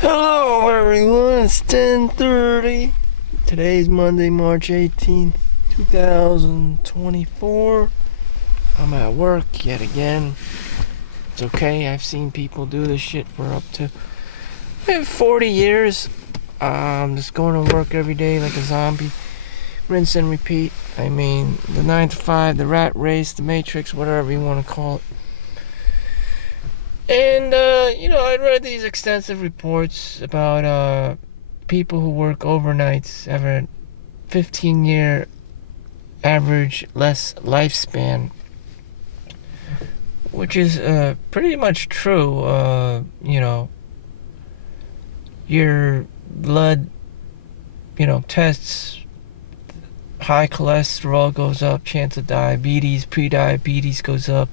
Hello everyone, it's 10:30. Today's Monday, March 18th, 2024. I'm at work yet again. It's okay, I've seen people do this shit for up to 40 years. I'm just going to work every day like a zombie. Rinse and repeat. I mean, the 9 to 5, the rat race, the matrix, whatever you want to call it. And, I read these extensive reports about people who work overnights have a 15-year average less lifespan, which is pretty much true. Your blood, tests, high cholesterol goes up, chance of diabetes, pre-diabetes goes up,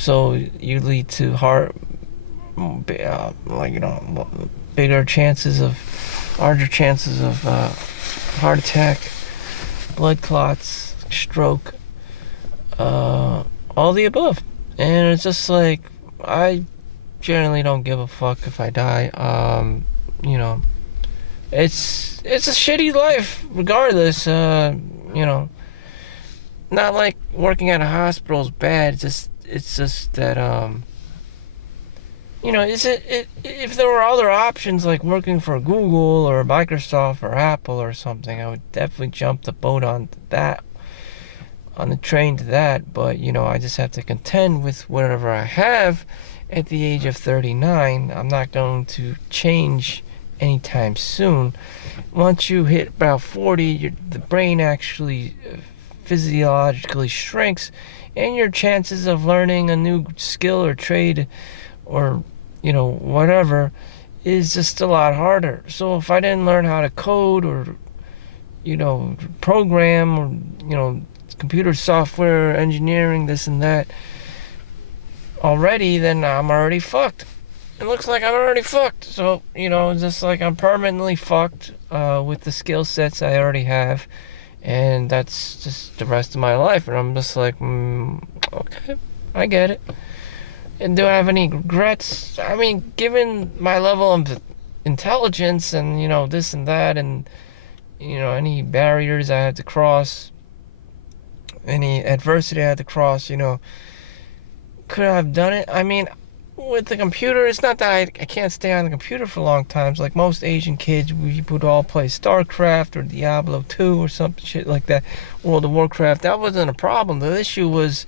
so you lead to bigger chances of, larger chances of heart attack, blood clots, stroke, all the above. And it's just like, I generally don't give a fuck if I die. It's a shitty life regardless. Not like working at a hospital is bad. It's just that if there were other options like working for Google or Microsoft or Apple or something, I would definitely jump the boat on the train to that. But I just have to contend with whatever I have at the age of 39. I'm not going to change anytime soon. Once you hit about 40, the brain actually physiologically shrinks, and your chances of learning a new skill or trade or whatever is just a lot harder. So if I didn't learn how to code or program or computer software engineering, this and that already, then I'm already fucked. It looks like I'm already fucked. So it's just like I'm permanently fucked with the skill sets I already have, and that's just the rest of my life. And I'm just like, okay, I get it. And do I have any regrets? I mean, given my level of intelligence and this and that, and any barriers I had to cross, any adversity I had to cross, could I have done it? I mean, with the computer, it's not that I can't stay on the computer for long times. Like most Asian kids, we would all play StarCraft or Diablo 2 or some shit like that, World of Warcraft. That wasn't a problem. The issue was,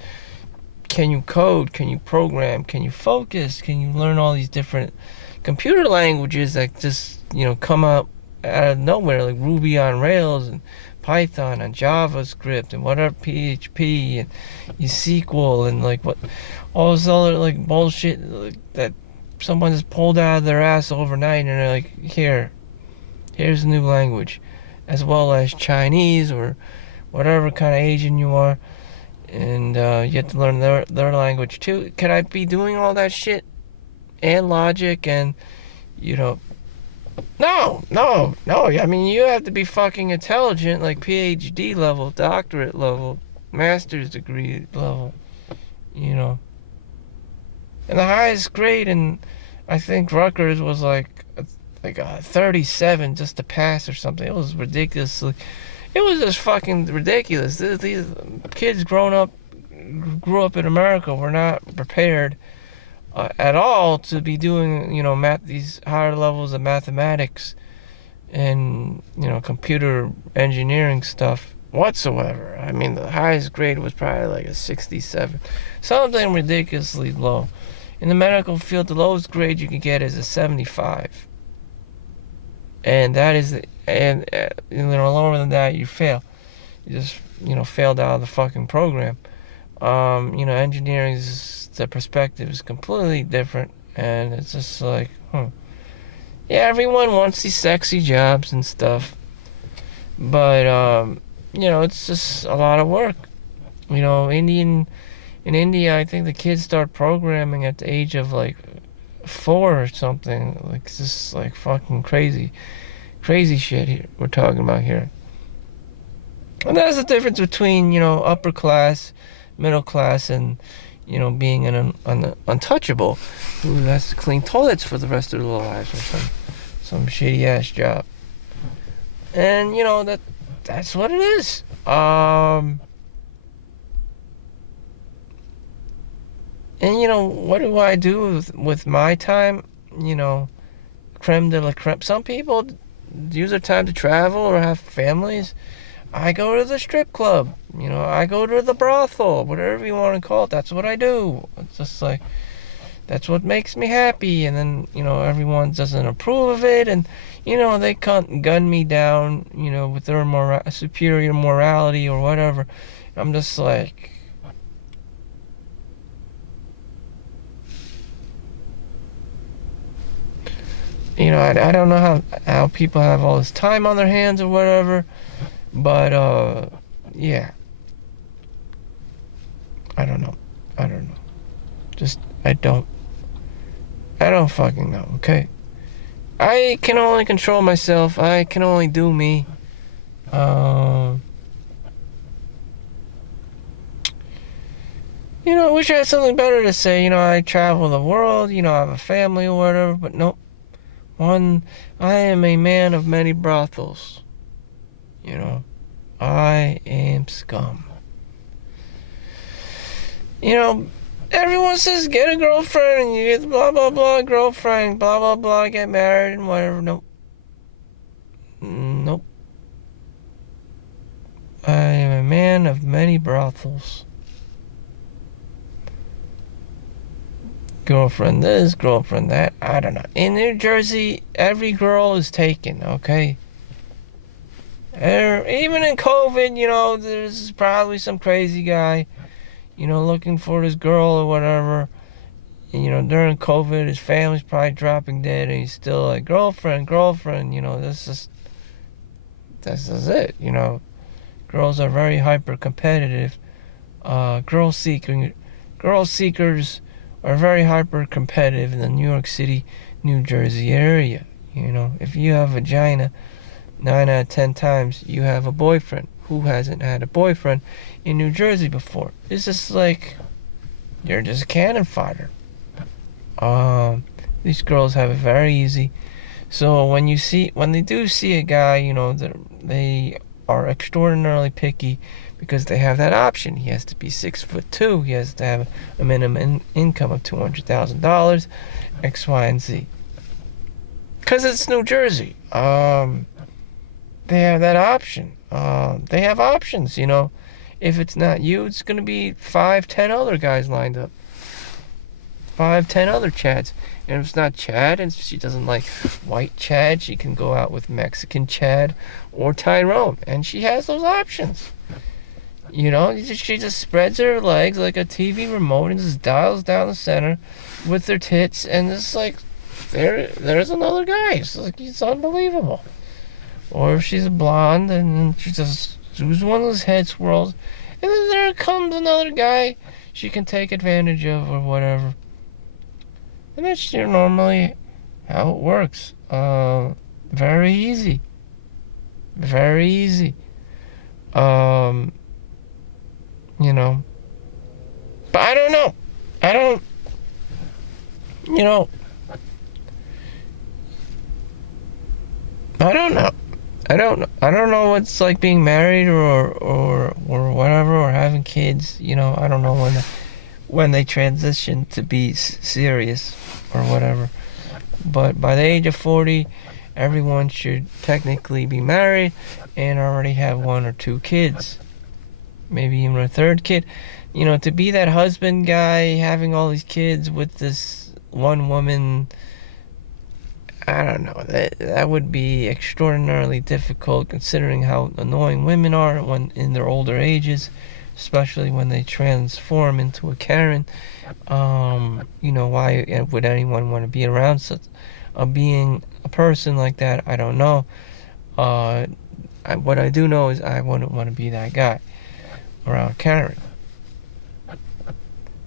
can you code? Can you program? Can you focus? Can you learn all these different computer languages that just come out of nowhere, like Ruby on Rails and Python and JavaScript and whatever, PHP and SQL and like what all this other like bullshit that someone just pulled out of their ass overnight, and they're like, here's a new language, as well as Chinese or whatever kind of Asian you are, and you have to learn their language too. Can I be doing all that shit and logic and No. I mean, you have to be fucking intelligent, like PhD level, doctorate level, master's degree level, And the highest grade in, I think, Rutgers was like a 37 just to pass or something. It was ridiculously. It was just fucking ridiculous. These kids grew up in America, were not prepared at all to be doing these higher levels of mathematics and computer engineering stuff whatsoever. I mean, the highest grade was probably like a 67, something ridiculously low. In the medical field, the lowest grade you can get is a 75, and that is, and lower than that you fail. You just failed out of the fucking program. Engineering's, the perspective is completely different, and it's just like, yeah, everyone wants these sexy jobs and stuff, but it's just a lot of work. In India, I think the kids start programming at the age of like 4 or something. Like, it's just like fucking crazy shit here we're talking about here. And that's the difference between upper class, middle class, and being an untouchable who has to clean toilets for the rest of their lives or some shitty ass job. And that's what it is. And what do I do with my time? Creme de la creme. Some people use their time to travel or have families. I go to the strip club. I go to the brothel, whatever you want to call it. That's what I do. It's just like, that's what makes me happy. And then, everyone doesn't approve of it. And, they can't gun me down, with their superior morality or whatever. I'm just like, I don't know how people have all this time on their hands or whatever. But, yeah. I don't know. Just, I don't fucking know, okay? I can only control myself. I can only do me. I wish I had something better to say. I travel the world, I have a family or whatever, but nope. I am a man of many brothels. I am scum. Everyone says get a girlfriend and you get blah blah blah girlfriend, blah blah blah, get married and whatever. Nope. Nope. I am a man of many brothels. Girlfriend this, girlfriend that, I don't know. In New Jersey, every girl is taken, okay? Even in COVID, there's probably some crazy guy, looking for this girl or whatever. During COVID, his family's probably dropping dead, and he's still like, girlfriend. This is it. Girls are very hyper competitive. Girl seekers are very hyper competitive in the New York City, New Jersey area. If you have a vagina, 9 out of 10 times you have a boyfriend. Who hasn't had a boyfriend in New Jersey before? It's just like, you're just a cannon fodder. These girls have it very easy. So when they do see a guy, they are extraordinarily picky because they have that option. He has to be 6'2". He has to have a minimum income of $200,000, X, Y, and Z. Because it's New Jersey. They have that option. They have options, If it's not you, it's going to be 5-10 other guys lined up. 5-10 other Chads. And if it's not Chad, and she doesn't like white Chad, she can go out with Mexican Chad or Tyrone. And she has those options. She just spreads her legs like a TV remote and just dials down the center with her tits. And it's like, there's another guy. It's unbelievable. Or if she's a blonde and she just does one of those head swirls, and then there comes another guy she can take advantage of or whatever. And that's normally how it works. Very easy. Very easy. But I don't know. I don't know. I don't know what's like being married or whatever, or having kids. I don't know when they transition to be serious or whatever. But by the age of 40, everyone should technically be married and already have 1 or 2 kids, maybe even a 3rd kid. To be that husband guy having all these kids with this one woman, I don't know. That would be extraordinarily difficult, considering how annoying women are when in their older ages, especially when they transform into a Karen. Why would anyone want to be around such a person like that? I don't know. What I do know is I wouldn't want to be that guy around Karen.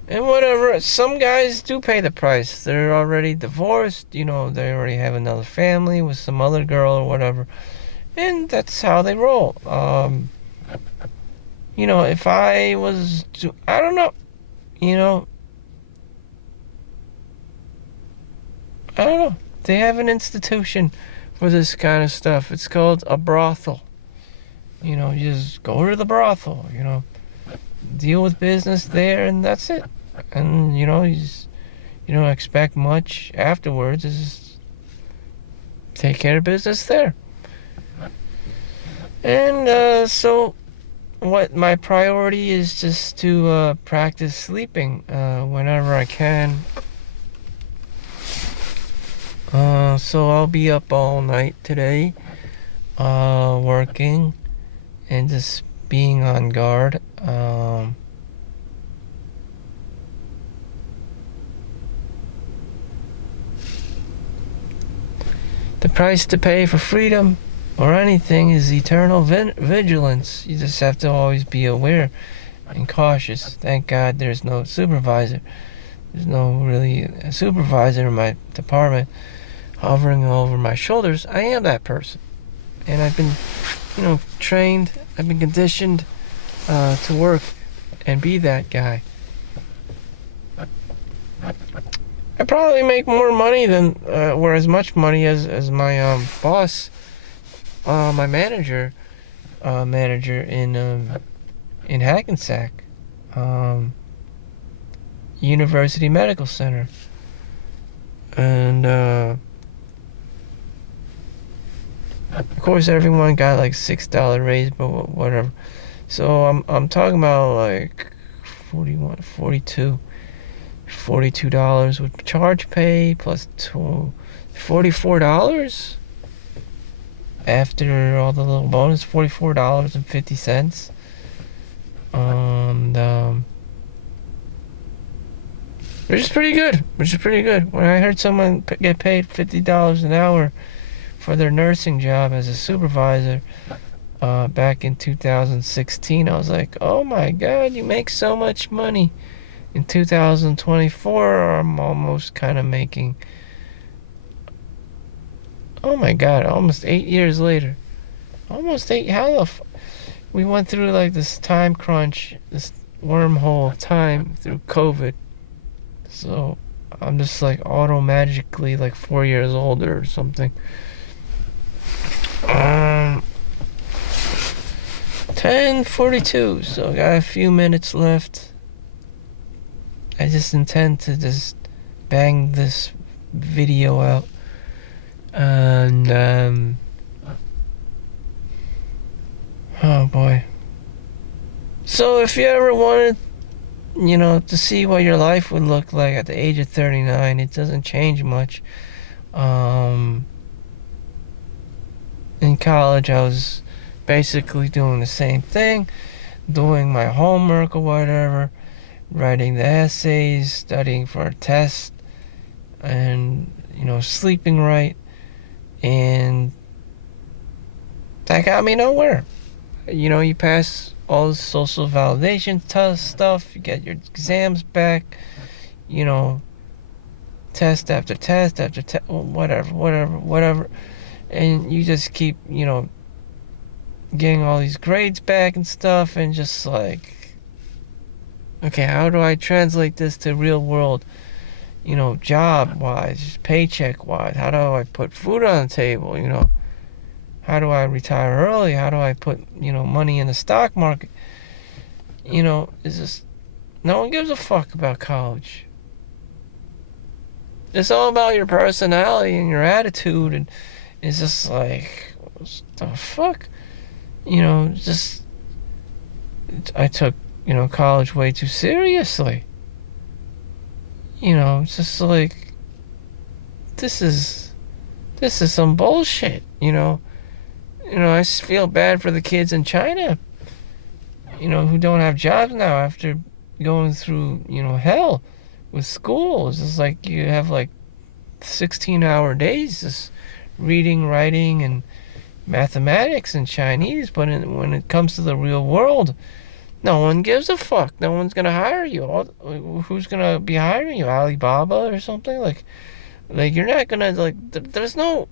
And whatever, some guys do pay the price. They're already divorced, they already have another family with some other girl or whatever. And that's how they roll. If I was I don't know. I don't know. They have an institution for this kind of stuff. It's called a brothel. You know, you just go to the brothel, you know, deal with business there, and that's it. And, you know, you don't expect much afterwards. Just take care of business there. And so, what my priority is just to practice sleeping whenever I can. So I'll be up all night today, working and just being on guard. The price to pay for freedom or anything is eternal vigilance. You just have to always be aware and cautious. Thank God there's no supervisor. There's no really a supervisor in my department hovering over my shoulders. I am that person. And I've been, you know, trained, I've been conditioned to work and be that guy. I probably make more money than, or as much money as my boss, my manager in Hackensack, University Medical Center, and of course everyone got like $6 raise, but whatever. So I'm talking about like 41, 42. $42 with charge pay plus $44 after all the little bonus. $44.50. And which is pretty good. When I heard someone get paid $50 an hour for their nursing job as a supervisor back in 2016, I was like, oh my God, you make so much money. In 2024, I'm almost kind of making, oh my God, almost 8 years later. Almost 8, we went through like this time crunch, this wormhole of time through COVID. So I'm just like auto-magically like 4 years older or something. 10:42, so I got a few minutes left. I just intend to just bang this video out. And, oh boy. So if you ever wanted, you know, to see what your life would look like at the age of 39, it doesn't change much. In college, I was basically doing the same thing, doing my homework or whatever, writing the essays, studying for a test, and, you know, sleeping right. And that got me nowhere. You know, you pass all the social validation stuff, you get your exams back, you know, test after test after test, whatever. And you just keep, you know, getting all these grades back and stuff, and just like, okay, how do I translate this to real world, you know, job-wise, paycheck-wise? How do I put food on the table, you know? How do I retire early? How do I put, you know, money in the stock market? You know, it's just, no one gives a fuck about college. It's all about your personality and your attitude, and it's just like, what the fuck? You know, just, I took, you know, college way too seriously. You know, it's just like, this is some bullshit, you know. You know, I just feel bad for the kids in China, you know, who don't have jobs now after going through, you know, hell with school. It's just like you have like 16-hour days just reading, writing, and mathematics and Chinese, but when it comes to the real world, no one gives a fuck. No one's gonna hire you. Who's gonna be hiring you? Alibaba or something? Like you're not gonna, like, there's not,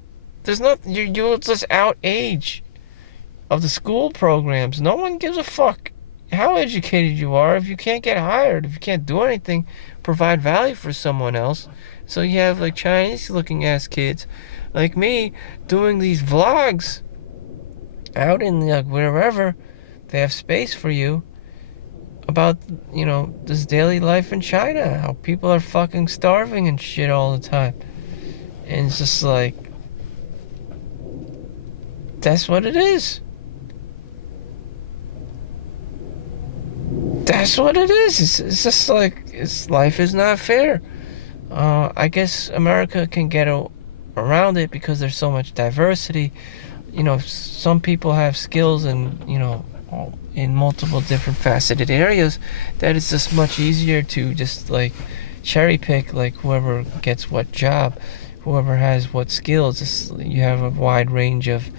you'll just out age of the school programs. No one gives a fuck how educated you are if you can't get hired, if you can't do anything, provide value for someone else, So you have like Chinese looking ass kids like me doing these vlogs out in like wherever they have space for you about, this daily life in China, how people are fucking starving and shit all the time. And it's just like, that's what it is. That's what it is. It's just like, life is not fair. I guess America can get around it because there's so much diversity. Some people have skills and, in multiple different faceted areas that it's just much easier to just like cherry pick like whoever gets what job, whoever has what skills. You have a wide range of,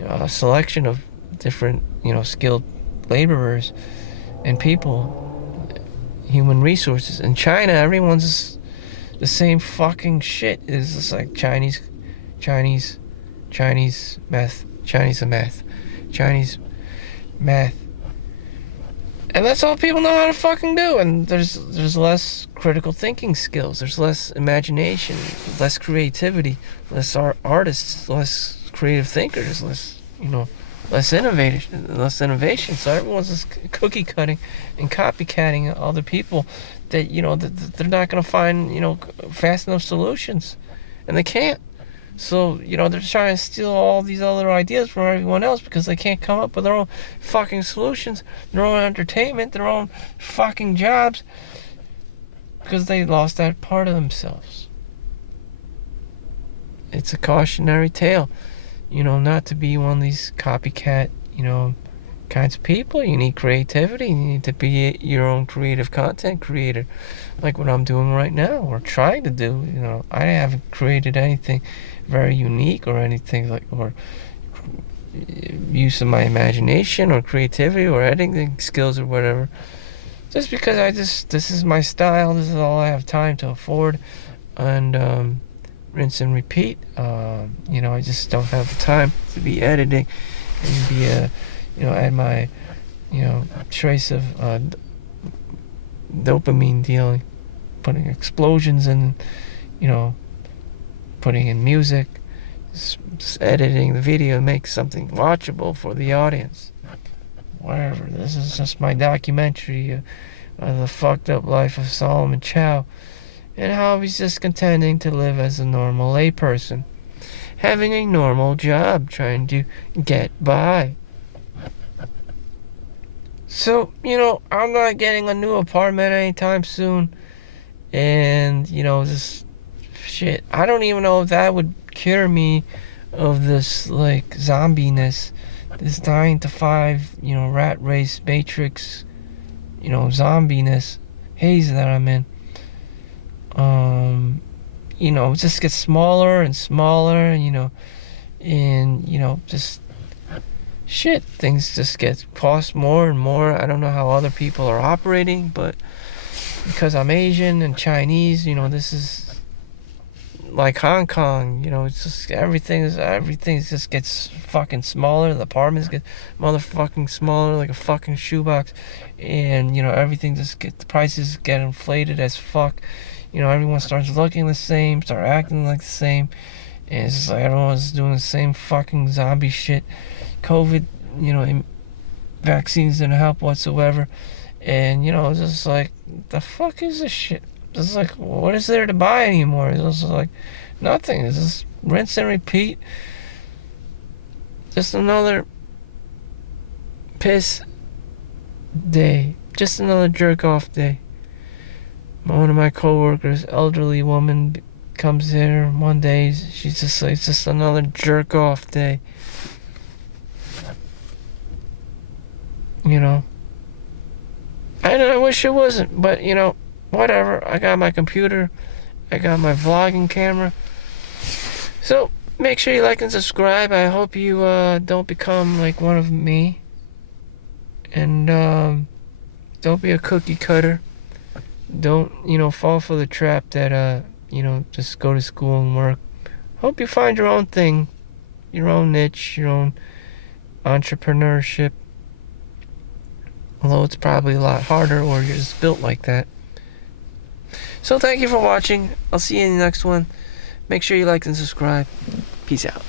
a selection of different, skilled laborers and people, human resources. In China, everyone's the same fucking shit. It's just like Chinese math, Chinese math. And that's all people know how to fucking do. And there's less critical thinking skills. There's less imagination, less creativity, less artists, less creative thinkers, less innovation. So everyone's just cookie cutting and copycatting other people that, that they're not going to find, fast enough solutions. And they can't. So, they're trying to steal all these other ideas from everyone else because they can't come up with their own fucking solutions, their own entertainment, their own fucking jobs, because they lost that part of themselves. It's a cautionary tale, not to be one of these copycat, kinds of people. You need creativity. You need to be your own creative content creator, like what I'm doing right now, or trying to do. I haven't created anything very unique or anything like, or use of my imagination or creativity or editing skills or whatever. Just because this is my style. This is all I have time to afford, and rinse and repeat. I just don't have the time to be editing and be add my, trace of dopamine dealing, putting explosions in, putting in music, just editing the video, make something watchable for the audience. Whatever. This is just my documentary of the fucked up life of Solomon Chau and how he's just contending to live as a normal layperson, having a normal job, trying to get by. So, I'm not getting a new apartment anytime soon. And, this shit. I don't even know if that would cure me of this, like, zombiness. This 9 to 5, rat race, matrix, zombiness, haze that I'm in. It just gets smaller and smaller, and, just shit, things just cost more and more. I don't know how other people are operating, but because I'm Asian and Chinese, this is like Hong Kong. It's just everything just gets fucking smaller. The apartments get motherfucking smaller, like a fucking shoebox, and everything the prices get inflated as fuck. Everyone starts looking the same, start acting like the same, and it's just like everyone's doing the same fucking zombie shit. COVID, vaccines didn't help whatsoever. And, it's just like, the fuck is this shit? It's like, what is there to buy anymore? It's just like, nothing. It's just rinse and repeat. Just another piss day. Just another jerk off day. One of my coworkers, elderly woman, comes here one day. She's just like, it's just another jerk off day. And I wish it wasn't, but whatever. I got my computer, I got my vlogging camera. So make sure you like and subscribe. I hope you don't become like one of me, and don't be a cookie cutter. Don't fall for the trap that just go to school and work. Hope you find your own thing, your own niche, your own entrepreneurship. Although it's probably a lot harder, or you're just built like that. So thank you for watching. I'll see you in the next one. Make sure you like and subscribe. Peace out.